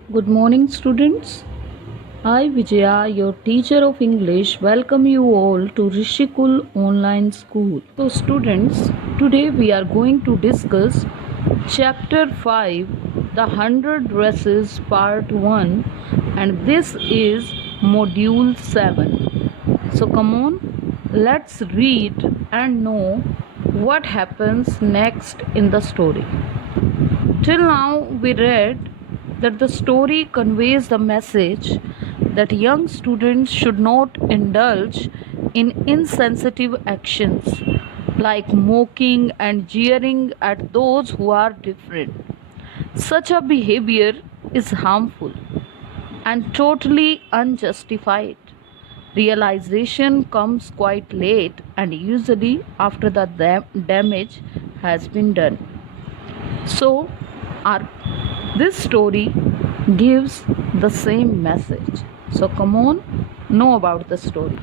Good morning, students. I, Vijaya, your teacher of English, welcome you all to Rishikul Online School. So, students, today we are going to discuss Chapter 5, The 100 Dresses, Part 1, and this is Module 7. So, come on, let's read and know what happens next in the story. Till now, we read that the story conveys the message that young students should not indulge in insensitive actions like mocking and jeering at those who are different. Such a behavior is harmful and totally unjustified. Realization comes quite late and usually after the damage has been done. So, our this story gives the same message. So, come on, know about the story.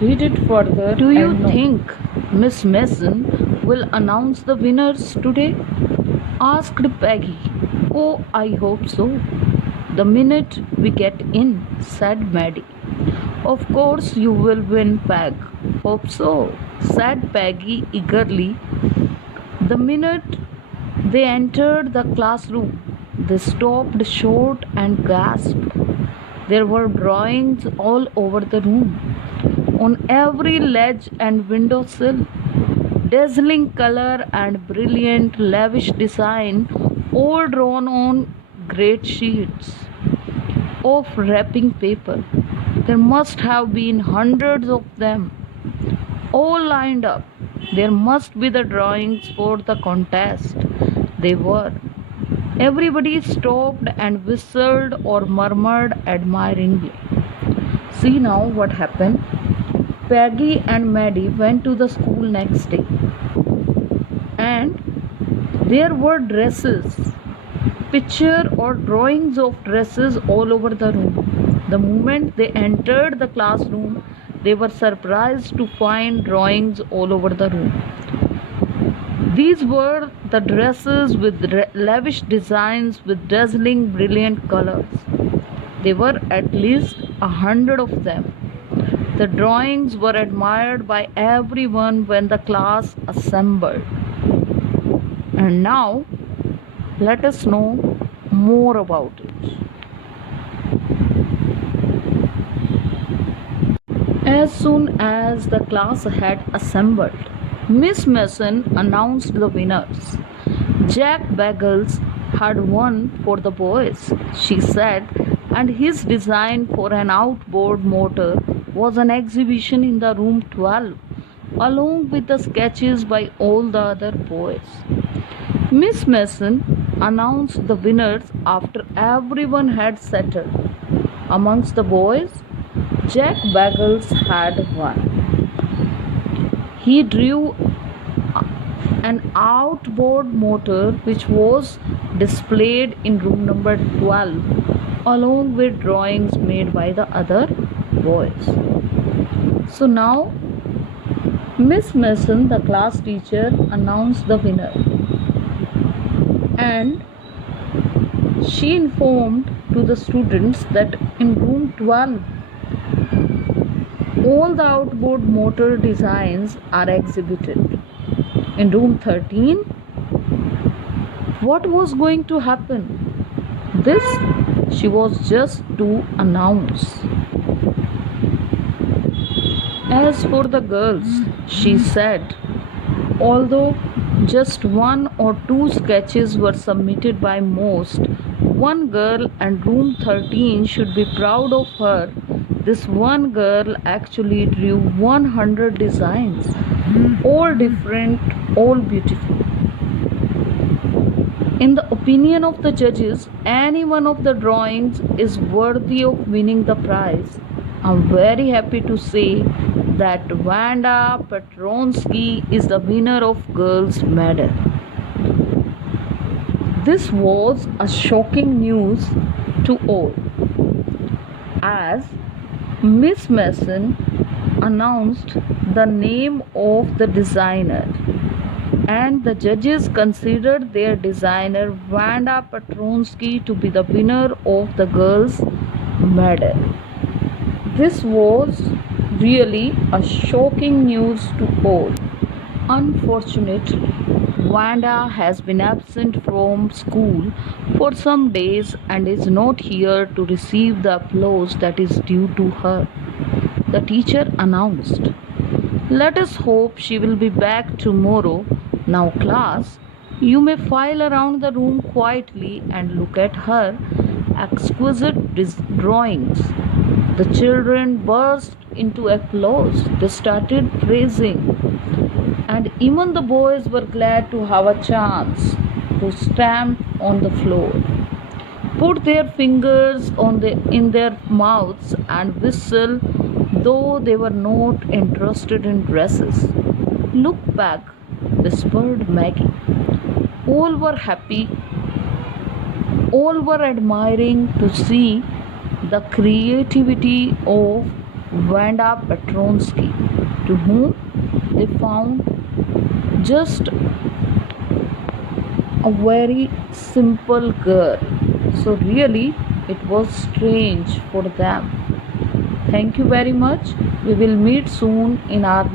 Read it further. Do you think Miss Mason will announce the winners today? Asked Peggy. Oh, I hope so. The minute we get in, said Maddie. Of course you will win, Peg. Hope so, said Peggy eagerly. The minute they entered the classroom, they stopped short and gasped. There were drawings all over the room, on every ledge and window sill. Dazzling color and brilliant, lavish design, all drawn on great sheets of wrapping paper. There must have been hundreds of them, all lined up. There must be the drawings for the contest. They were. Everybody stopped and whistled or murmured admiringly. See now what happened. Peggy and Maddie went to the school next day, and there were dresses, picture or drawings of dresses all over the room. The moment they entered the classroom, they were surprised to find drawings all over the room. These were the dresses with lavish designs with dazzling brilliant colors. There were at least 100 of them. The drawings were admired by everyone when the class assembled. And now, let us know more about it. As soon as the class had assembled, Miss Mason announced the winners. Jack Bagels had won for the boys, she said, and his design for an outboard motor was an exhibition in the room 12, along with the sketches by all the other boys. Miss Mason announced the winners after everyone had settled. Amongst the boys, Jack Bagels had won. He drew an outboard motor which was displayed in room number 12 along with drawings made by the other boys. So now Miss Mason, the class teacher, announced the winner, and she informed to the students that in room 12 all the outboard motor designs are exhibited. In room 13, what was going to happen? This she was just to announce. As for the girls, she said, although just one or two sketches were submitted by most, one girl and room 13 should be proud of her. This one girl actually drew 100 designs, all different, all beautiful. In the opinion of the judges, any one of the drawings is worthy of winning the prize. I'm very happy to say that Vanda Petronsky is the winner of girls' medal. This was a shocking news to all, as Miss Mason announced the name of the designer, and the judges considered their designer Vanda Petronsky to be the winner of the girls' medal. This was really a shocking news to all. Unfortunately, Wanda has been absent from school for some days and is not here to receive the applause that is due to her, the teacher announced. Let us hope she will be back tomorrow. Now, class, you may file around the room quietly and look at her exquisite drawings. The children burst into applause. They started praising, and even the boys were glad to have a chance to stamp on the floor, put their fingers in their mouths and whistle, though they were not interested in dresses. Look back, whispered Maggie. All were happy, all were admiring to see the creativity of Vanda Petronsky, to whom they found just a very simple girl. So, really, it was strange for them. Thank you very much. We will meet soon in our